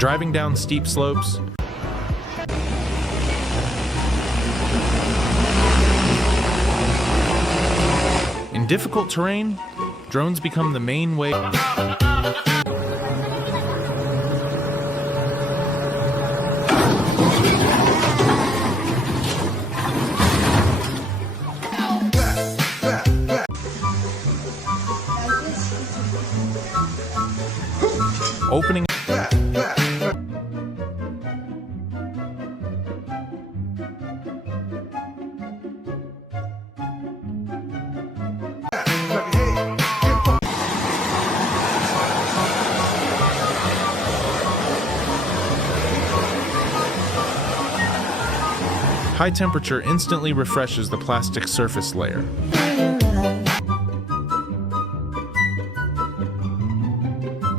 driving down steep slopes, in difficult terrain, drones become the main way. Opening. High temperature instantly refreshes the plastic surface layer.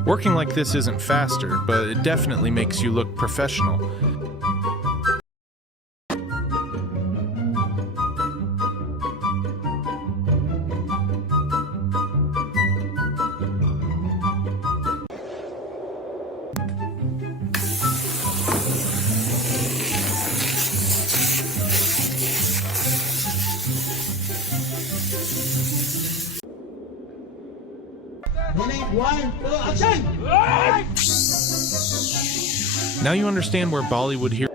Working like this isn't faster, but it definitely makes you look professional. Now you understand where Bollywood here.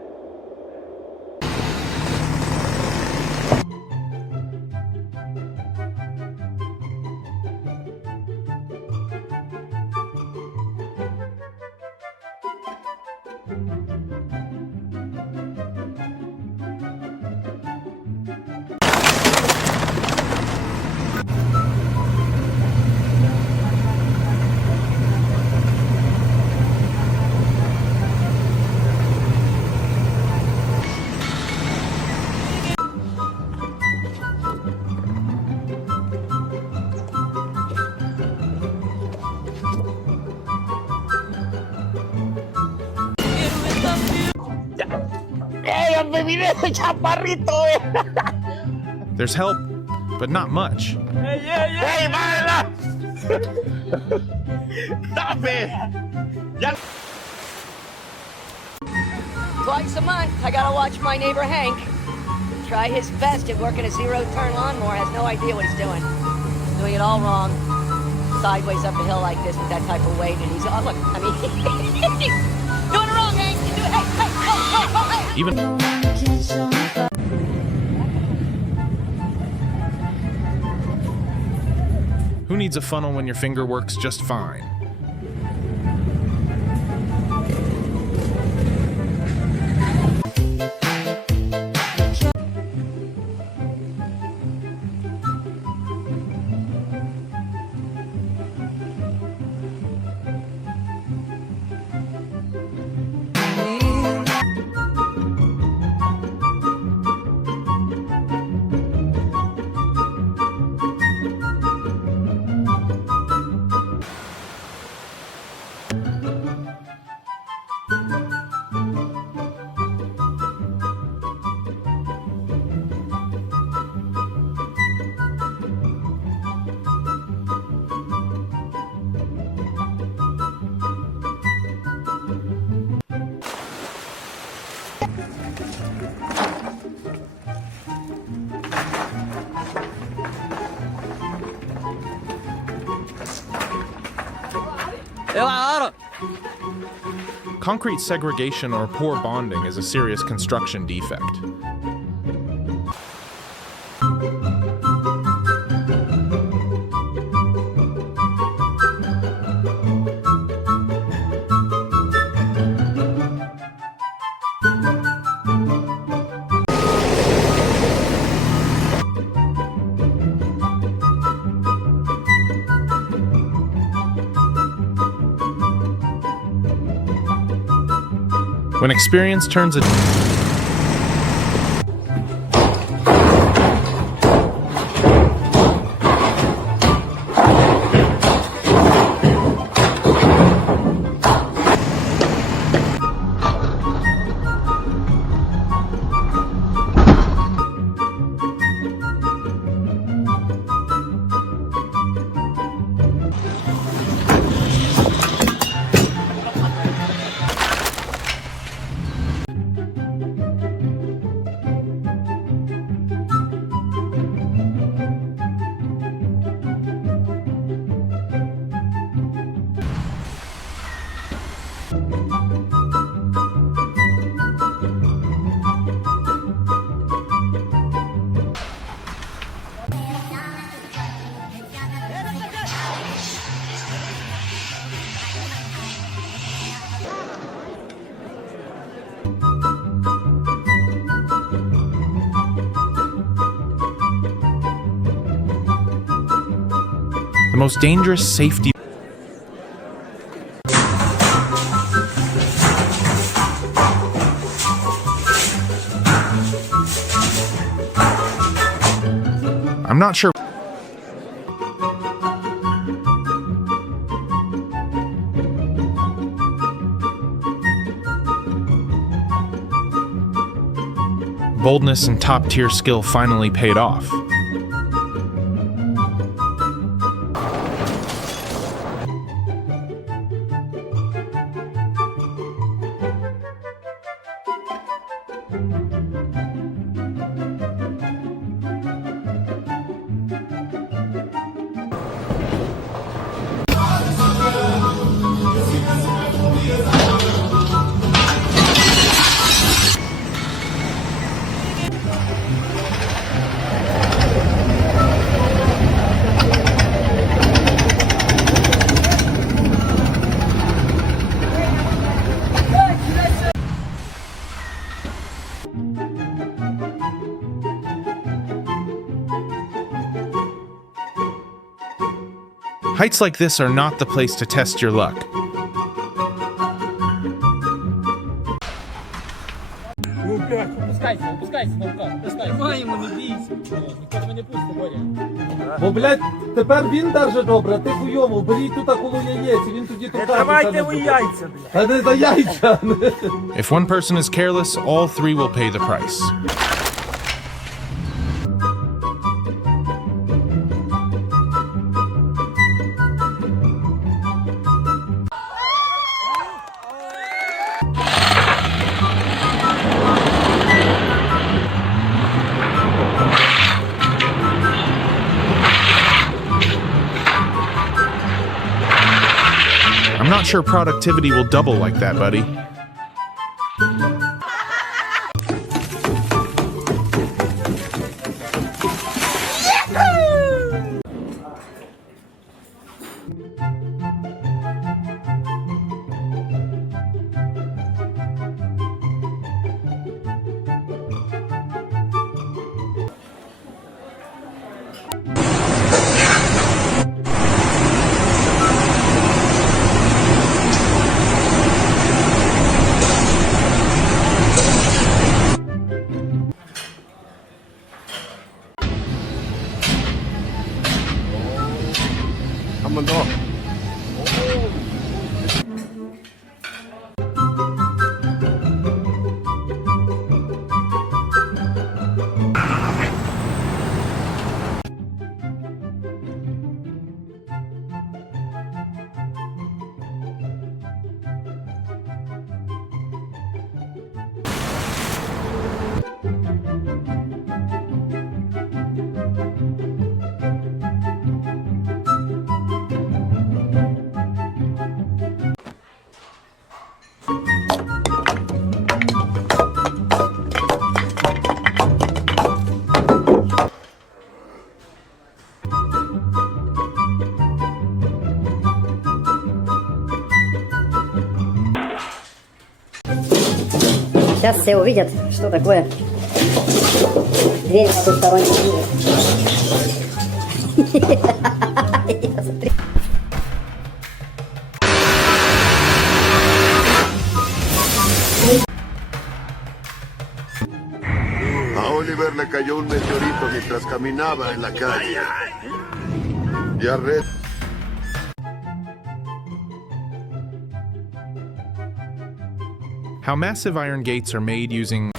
There's help, but not much. Hey, Marla! Stop it! Twice a month, I gotta watch my neighbor Hank try his best at working a zero-turn lawnmower. Has no idea what he's doing. He's doing it all wrong. Sideways up a hill like this with that type of weight, and he's look. I mean, doing it wrong, Hank. You do it. Hey. Even. Who needs a funnel when your finger works just fine? Concrete segregation or poor bonding is a serious construction defect. When experience turns a The most dangerous safety. I'm not sure. Boldness and top-tier skill finally paid off. Heights like this are not the place to test your luck. Опускайся, Навка, опускайся. Маємо, не бійся. Ніхто тебе не пустить, Боря. Бо, блядь, тепер він держи добре, а ти хуйово, беріть тут коло яєць, і він тоді тут. Давайте ви яйця, блядь. Та не за яйця. If one person is careless, all three will pay the price. I'm not sure productivity will double like that, buddy. 한 번 더. Сейчас все увидят, что такое дверь в потусторонний мир. A Oliver le cayó un meteorito mientras caminaba en la calle. Y a Red How massive iron gates are made using